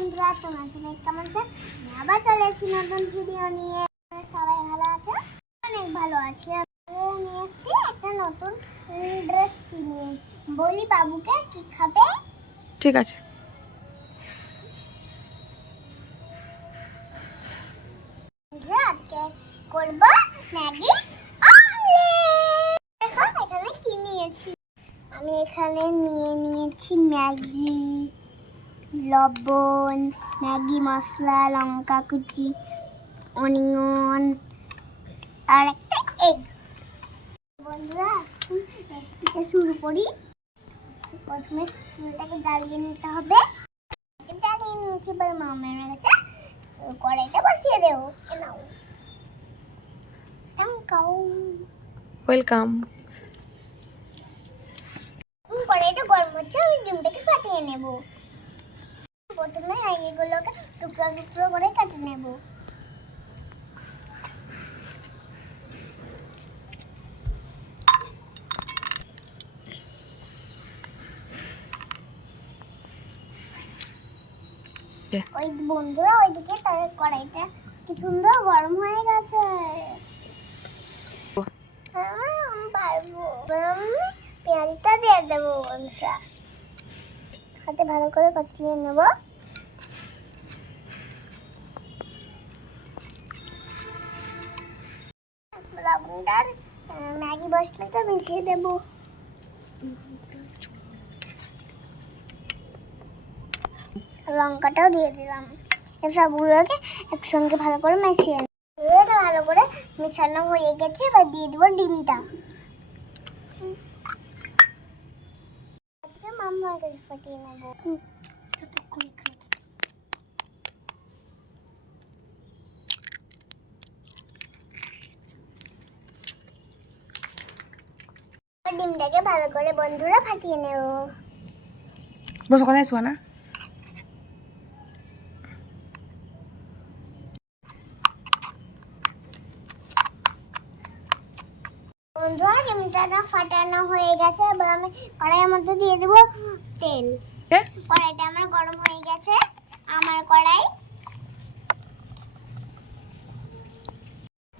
বন্ধুরা, তোমরা সবাই কেমন আছো? আমি আবার চলে এসেছি নতুন ভিডিও নিয়ে। সবাই ভালো আছো? অনেক ভালো আছি। নিয়ে এসেছি একটা নতুন ড্রেস কিনে। বলি বাবুকে কি খাবে? ঠিক আছে। আজকে করব ম্যাগি অমলেট। দেখো এখানে কি নিয়েছি। আমি এখানে নিয়েছি ম্যাগি, লবণ, ম্যাগি মশলা, লঙ্কা কুচি, অনিয়ন আর একটা এগ। বন্ধুরা, রেসিপিটা শুরু করি। প্রথমে চুলটাকে জ্বালিয়ে নিতে হবে। জ্বালিয়ে নিয়েছি, এবার মামের কাছে কড়াইটা বসিয়ে দেবো। নাও, ওয়েলকাম। কড়াইটা গরম হচ্ছে, আমি ডিমটাকে ফাটিয়ে নেব। প্রথমে এগুলোকে টুকরো টুকরো করে কেটে নেব। ওই বন্ধুরা, ওইদিকে তার কড়াইটা কি সুন্দর গরম হয়ে গেছে। পারবো। পেঁয়াজটা দিয়ে দেবো বন্ধুরা। হাতে ভালো করে কচলিয়ে নেব। লবণটার ম্যাগি মশলাটা মিশিয়ে দেব। লঙ্কাটাও দিয়ে দিলাম। সবগুলোকে একসঙ্গে ভালো করে মিশিয়ে নেব। এটা ভালো করে মেশানো হয়ে গেছে, এবার দিয়ে দেবো ডিমটা। আজকে মাম্মার কাছে ফাটিয়ে নেব। ডিমটাকে ভালো করে বন্ধুরা ফাটিয়ে নেব। বস ওখানে শোয়া না। বন্ধুরা, ডিমটা ফাটানো হয়ে গেছে, এবার আমি কড়াইয়ের মধ্যে দিয়ে দেবো তেল। কড়াইটা আমার গরম হয়ে গেছে। আমার কড়াই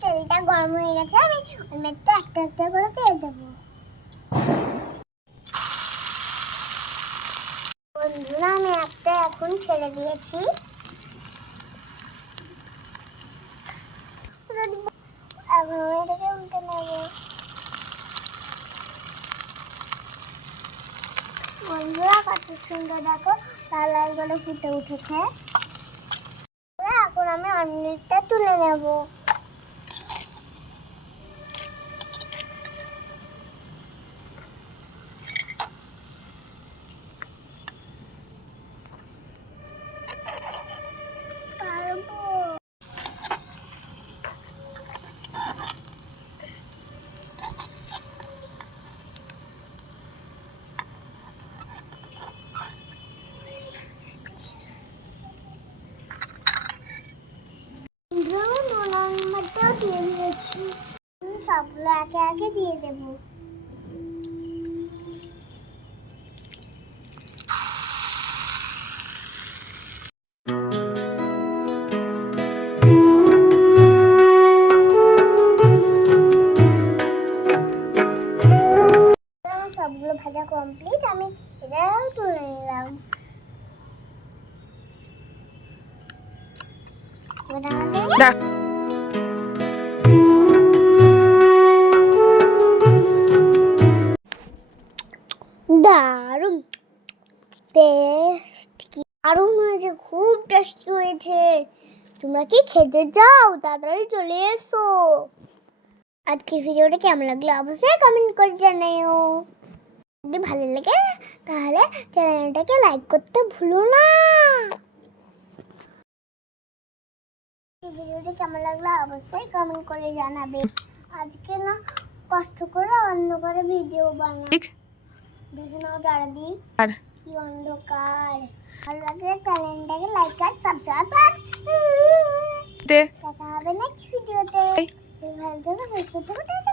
তেলটা গরম হয়ে গেছে, আমি ওর মধ্যে একটা একটা করে তেল দেবো। বন্ধুরা, আমি একটা এখন ছেড়ে দিয়েছি। এখন এটাকে উল্টে নেবো। বন্ধুরা, কত সুন্দর দেখো লাল লাল করে ফুটে উঠেছে। এখন আমি অমলেটটা তুলে নেব। দিয়ে দিয়েছি, সবগুলো একে একে দিয়ে দেবো। সবগুলো ভাজা কমপ্লিট, আমি এটাও তুলে নিলাম। দারুণ টেস্টি, দারুণ হয়েছে, খুব টেস্টি হয়েছে। তোমরা কি খেতে চাও? তাড়াতাড়ি চলে এসো। আজকে ভিডিওটা কেমন লাগলো অবশ্যই কমেন্ট করে জানাও। যদি ভালো লাগে তাহলে চ্যানেলটাকে লাইক করতে ভুলো না। ভিডিওটা কেমন লাগলো অবশ্যই কমেন্ট করে জানাবে। আজকে না কষ্ট করে অন্ধকারে ভিডিও বানাই। দেখে নাও চারিদিক কি অন্ধকার। ভালো লাগলে চ্যানেলটাকে লাইক আর সাবস্ক্রাইব দেখা হবে নেক্সট ভিডিওতে। ভালো থেকো, সুস্থ থেকো।